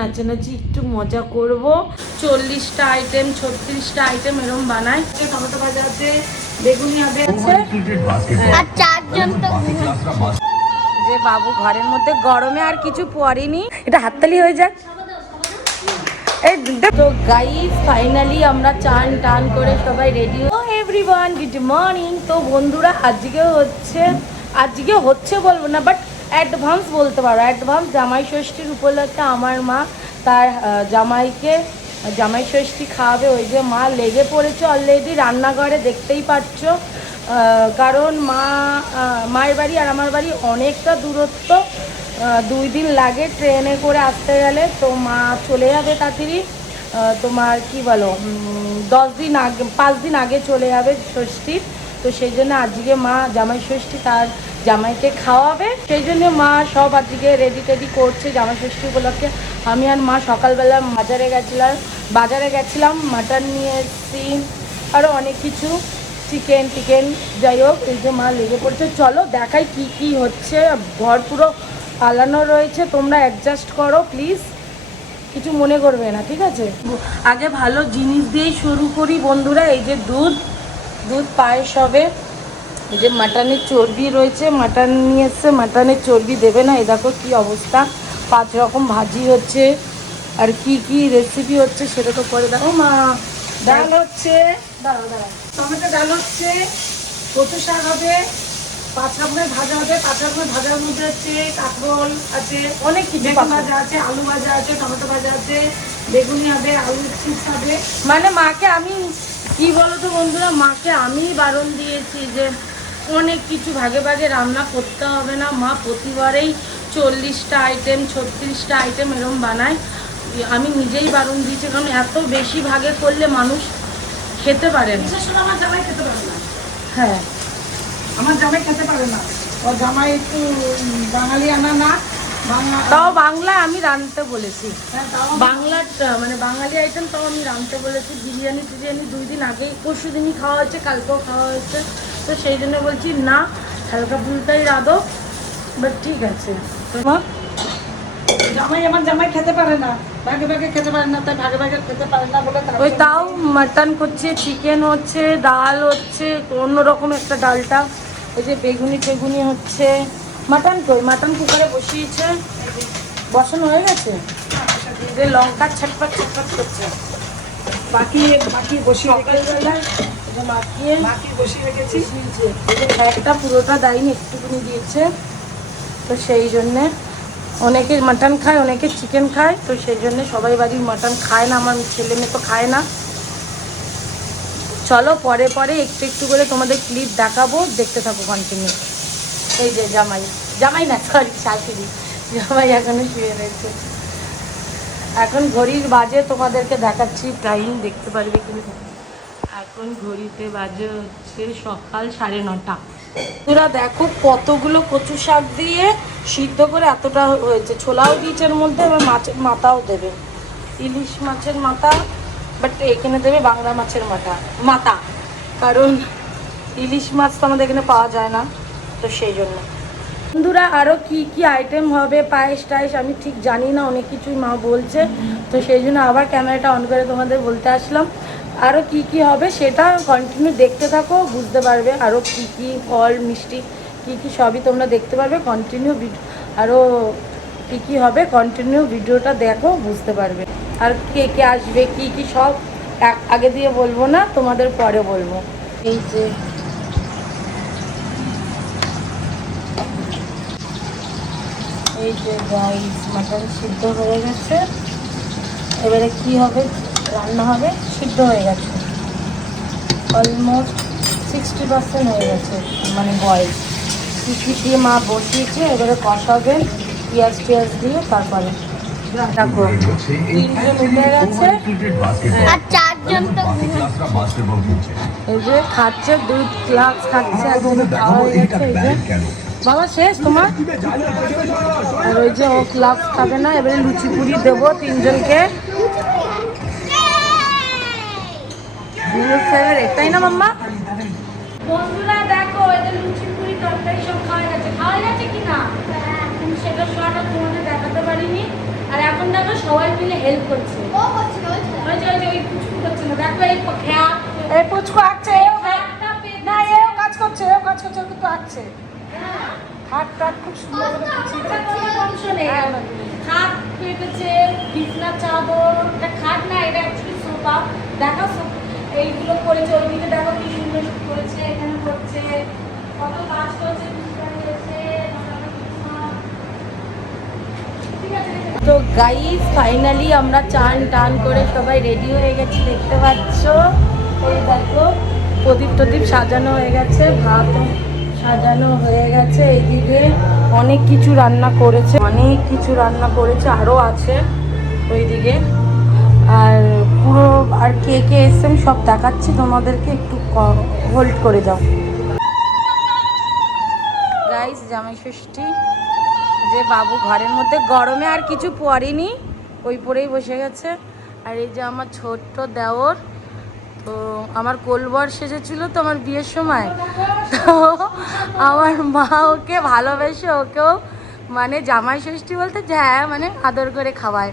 নাচানাচি একটু মজা করব। 40টা আইটেম 36টা আইটেম এরকম বানাই। টমেটো ভাজা আছে, বেগুনি হবে আছে, আর চারজন তো যে বাবু ঘরের মধ্যে গরমে আর কিছু পরেনি। এটা হাততালি হয়ে যাক। এই তো গাইস ফাইনালি আমরা চান টান করে সবাই রেডি। ও এভরিওয়ান গুড মর্নিং। তো বন্ধুরা আজকে হচ্ছে বলবো না, বাট অ্যাডভান্স বলতে পারো। অ্যাডভান্স জামাই ষষ্ঠীর উপলক্ষে আমার মা তার জামাইকে জামাই ষষ্ঠী খাওয়াবে। ওই যে মা লেগে পড়েছে অলরেডি রান্নাঘরে, দেখতেই পাচ্ছ। কারণ মায়ের বাড়ি আর আমার বাড়ি অনেকটা দূরত্ব, 2 দিন লাগে ট্রেনে করে আসতে গেলে। তো মা চলে যাবে তাড়াতাড়ি, তোমার কি বলো 10 দিন আগে 5 দিন আগে চলে যাবে ষষ্ঠীর। তো সেই জন্য আজকে মা জামাই ষষ্ঠী তার জামাইকে খাওয়াবে, সেই জন্য মা সব আজকে রেডি টেডি করছে জামাই ষষ্ঠী উপলক্ষে। আমি আর মা সকালবেলা বাজারে গেছিলাম, মাটন নিয়ে এসেছি, আরও অনেক কিছু, চিকেন যাই হোক। এই যে মা লেগে পড়ছে। চলো দেখাই কি কি হচ্ছে। ঘর পুরো পালানো রয়েছে, তোমরা অ্যাডজাস্ট করো প্লিজ, কিছু মনে করবে না, ঠিক আছে? আগে ভালো জিনিস দিয়েই শুরু করি বন্ধুরা। এই যে দুধ পায়েস হবে। এই যে মাটনের চর্বি রয়েছে, মাটন নিয়ে এসছে, মাটনের চর্বি দেবে না। এই দেখো কী অবস্থা, 5 রকম ভাজি হচ্ছে, আর কি রেসিপি হচ্ছে সেটা তো পরে দেখো। মা ডাল হচ্ছে, দাঁড়াও টমেটো ডাল হচ্ছে, কচু শাক হবে, 5 রকমের ভাজা হবে। 5 রকমের ভাজার মধ্যে হচ্ছে কাঁকরোল আছে, অনেক কিছু ভাজা আছে, আলু ভাজা আছে, টমেটো ভাজা আছে, বেগুনি হবে, আলু চিপস হবে। মানে মাকে আমি কি বলতো বন্ধুরা, মাকে আমি বারণ দিয়েছি যে অনেক কিছু ভাগে ভাগে রান্না করতে হবে না। মা প্রতিবারেই 40টা আইটেম 36টা আইটেম এরকম বানায়। আমি নিজেই বারণ দিয়েছি, কারণ এত বেশি ভাগে করলে মানুষ খেতে পারে না। বিশেষ করে আমার জামাই খেতে পারে না। হ্যাঁ, আমার জামাই খেতে পারে না। ও জামাই একটু বাঙালি আনা না, তাও বাংলা আমি রাঁধতে বলেছি। বাংলাটা মানে বাঙালি আইটেম তাও আমি রাঁধতে বলেছি। বিরিয়ানি 2 দিন আগেই, পরশু দিনই খাওয়া হয়েছে, কালকেও খাওয়া হয়েছে। তো সেই জন্য বলছি না, হালকা ফুলকাই রাঁধো, বাট ঠিক আছে। আমার জামাই খেতে পারে না, ভাগে খেতে পারে না, তাই ভাগে খেতে পারে না বলে ওই তাও মাটন করছে, চিকেন হচ্ছে, ডাল হচ্ছে, অন্যরকম একটা ডালটা। ওই যে বেগুনি হচ্ছে। মাটন কুকারে বসিয়েছে, বসানো হয়ে গেছে। যে লঙ্কা ছটপট করছে, বাকি বসিয়ে রেখেছি। একটা পুরোটা দেয়নি, একটুকুনি দিয়েছে। তো সেই জন্যে অনেকে মাটন খায়, অনেকে চিকেন খায়। তো সেই জন্য সবাই বাড়ির মাটন খায় না, আমার ছেলে মেয়ে তো খায় না। চলো পরে একটু করে তোমাদের ক্লিপ দেখাবো, দেখতে থাকো কন্টিনিউ। এই যে জামাই না, সরি শাশুড়ি, জামাই এখনো শুয়ে রয়েছে। এখন ঘড়ির বাজে তোমাদেরকে দেখাচ্ছি, টাইম দেখতে পারবে কিন্তু। এখন ঘড়িতে বাজে হচ্ছে সকাল 9:30। তোরা দেখো কতগুলো কচু শাক দিয়ে সিদ্ধ করে এতটা হয়েছে। ছোলাও দিয়েছে এর মধ্যে, এবার মাছের মাথাও দেবে, ইলিশ মাছের মাথা, বাট এখানে দেবে বাংলা মাছের মাথা, কারণ ইলিশ মাছ তো আমাদের এখানে পাওয়া যায় না। তো সেই জন্য বন্ধুরা আরও কি আইটেম হবে, পায়েস টায়েস আমি ঠিক জানি না, অনেক কিছুই মা বলছে। তো সেই জন্য আবার ক্যামেরাটা অন করে তোমাদের বলতে আসলাম। আরও কি হবে সেটা কন্টিনিউ দেখতে থাকো, বুঝতে পারবে। আরও কি ফল মিষ্টি কি সবই তোমরা দেখতে পারবে কন্টিনিউ। আরও কি হবে কন্টিনিউ ভিডিওটা দেখো, বুঝতে পারবে। আর কে আসবে কি সব আগে দিয়ে বলবো না, তোমাদের পরে বলবো। এই যে গাইস মাটন সিদ্ধ হয়ে গেছে। এবারে কি হবে, রান্না হবে, সিদ্ধ হয়ে গেছে অলমোস্ট 60% হয়ে গেছে, মানে বয়েল। কিছু দিয়ে মা বসিয়েছে, এবারে কষাবে পেঁয়াজ দিয়ে। তারপরে দেখো 3জন উঠে গেছে, আর চারজন তো এই যে খাচ্ছে, 2 গ্লাস খাচ্ছে, একদম খাওয়া হয়ে গেছে। এই যে বাবা শেষ তোমার, আর ওই যে ও গ্লাস খাবে না। এবারে লুচি পুরি দেবো 3জনকে, তাই না মাম্মা? বন্ধুরা দেখো এদের লুচি পুরি তরকারি সব খাওয়া গেছে কি না, সেটা শোয়াটা তোমাদের দেখাতে পারিনি। আর এখন দেখো সবাই মিলে হেল্প করছে। ও করছে না, ওই যে ওই পুচকু করছে না, দেখো এই খ্যা এই পুচকু আঁকছে, এও না এও কাজ করছে, এও কাজ করছে, ও কিন্তু আঁকছে। হাত টাট খুব সুন্দর করে গুছিয়েছে। অংশ নেই। খাট পেতেছে, বিছনা চাদর, এটা খাট না, এটা অ্যাকচুয়ালি সোফা। দেখো এইগুলো করেছে, ওইদিকে দেখো কি সুন্দর করেছে, এখানে করছে, কত কাজ করেছে, তো গাইস ফাইনালি আমরা চান টান করে সবাই রেডি হয়ে গেছি, দেখতে পাচ্ছ। এই দেখো প্রদীপ টদীপ সাজানো হয়ে গেছে, ভাত সাজানো হয়ে গেছে, এইদিকে অনেক কিছু রান্না করেছে, আরও আছে ওইদিকে। আর পুরো আর কে কে এসছে আমি সব দেখাচ্ছি তোমাদেরকে, একটু হোল্ড করে যাও গাইস। জামাই ষষ্ঠী, যে বাবু ঘরের মধ্যে গরমে আর কিছু পরেনি, ওই পরেই বসে গেছে। আর এই যে আমার ছোট্ট দেওর, তো আমার কোলবর সেজেছিল তো আমার বিয়ের সময়, তো আমার মা ওকে ভালোবেসে ওকেও মানে জামাই ষষ্ঠী বলতে হ্যাঁ মানে আদর করে খাওয়ায়।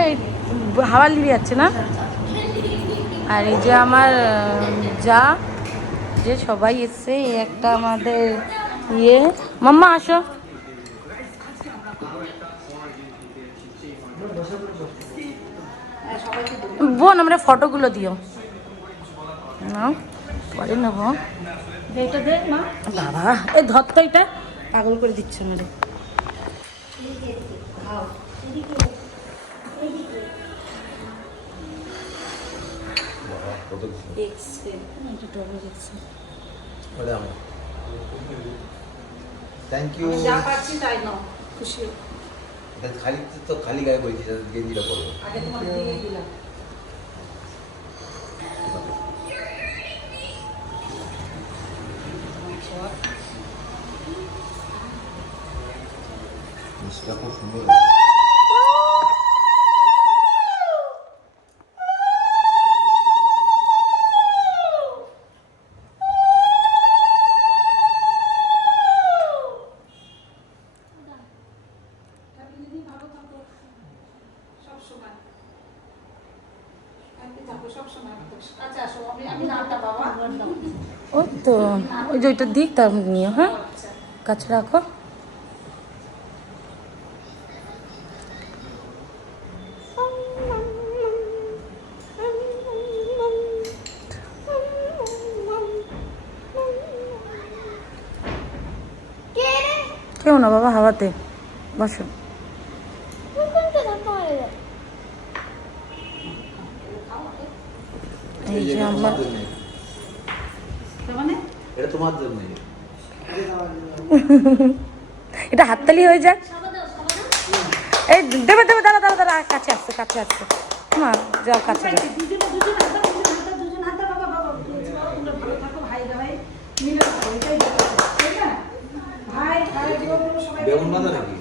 এই হাওয়া লিয়ে যাচ্ছে না। আর এই যে আমার যা, যে সবাই এসছে, এই একটা আমাদের ইয়ে, মাম্মা আসো। বোন আমরা ফটোগুলো দিও না, পরে নেবো। এটা দে মা, বাবা এই ধরতো, এটা পাগল করে দিচ্ছে আমাদের। Thank you. যা পাচ্ছি তাই নাও, খুশি। খালি তো খালি গায়ে বলছি, গেঞ্জিটা করবো। আগে তোমার দিয়ে দিলাম। জিনিসটা খুব সুন্দর। ওই তো ওই যে ওইটার দিক, তার নিয়ে হ্যাঁ কাছে রাখো। কেউ না বাবা, হাওয়াতে বসো। এই যে আমার এটা তোমার জন্য। এটা হাততালি হয়ে যাক। এই দেবে দেবে, দাঁড়া দাঁড়া দাঁড়া, কাছে আসছে কাছে আসছে, মা যাও কাছে যাও। বেগুন বাঁধা নাকি?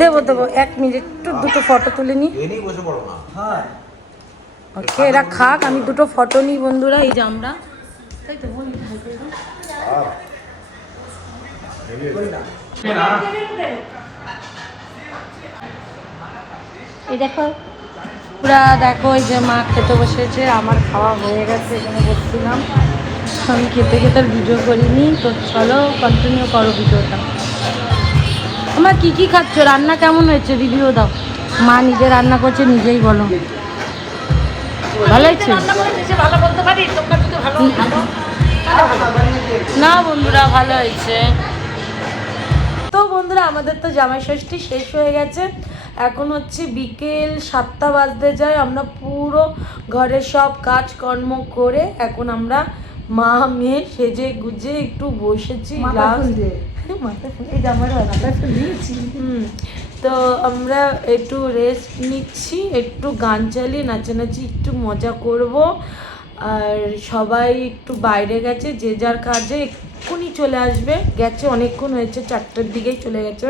দেবো দেবো, 1 মিনিট একটু দুটো ফটো তুলে নি। এনেই বসে পড়ো না। হ্যাঁ ওকে এরা খাক, আমি দুটো ফটো নিই বন্ধুরা। এই যে আমরা, তাই তো বলি এই দেখো পুরা দেখো, এই যে মা খেতে বসেছে, আমার খাওয়া হয়ে গেছে, এখানে বসছিলাম আমি খেতে খেতে ভিডিও করিনি। তো চলো কন্টিনিউ করো ভিডিওটা। আমার কি কি খাচ্ছ, রান্না কেমন হয়েছে রিভিউ দাও। মা নিজে রান্না করছে, নিজেই বলো ভালো হয়েছে না বন্ধুরা, ভালো হয়েছে। তো বন্ধুরা আমাদের তো জামাই ষষ্ঠী শেষ হয়ে গেছে, এখন হচ্ছে বিকেল 7টা বাজতে যায়। আমরা পুরো ঘরের সব কাজকর্ম করে এখন আমরা মা মেয়ে সেজে গুজে একটু বসেছি। তো আমরা একটু রেস্ট নিচ্ছি, একটু গান চালিয়ে নাচানাচি একটু মজা করব। আর সবাই একটু বাইরে গেছে, যে যার কাজে এক্ষুনি চলে আসবে, গেছে অনেকক্ষণ হয়েছে, 4টার দিকেই চলে গেছে।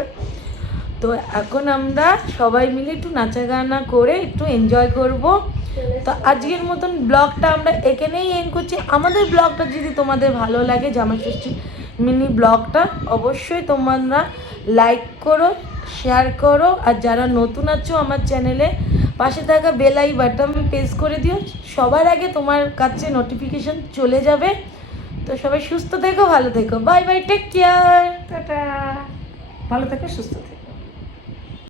তো এখন আমরা সবাই মিলে একটু নাচা গানা করে একটু এনজয় করব। তো আজকের মতন ব্লগটা আমরা এখানেই এন্ড করছি। আমাদের ব্লগটা যদি তোমাদের ভালো লাগে, জামাই ষষ্ঠী মিনি ব্লগটা। অবশ্যই তোমরা লাইক করো, শেয়ার করো, আর যারা নতুন আছো আমার চ্যানেলে পাশে থাকা বেল আই বাটন প্রেস করে দিও, সবার আগে তোমার কাছে নোটিফিকেশন চলে যাবে। তো সবাই সুস্থ থেকো, ভালো থেকো, bye bye, take care. Tata, ভালো থেকো, সুস্থ থেকো।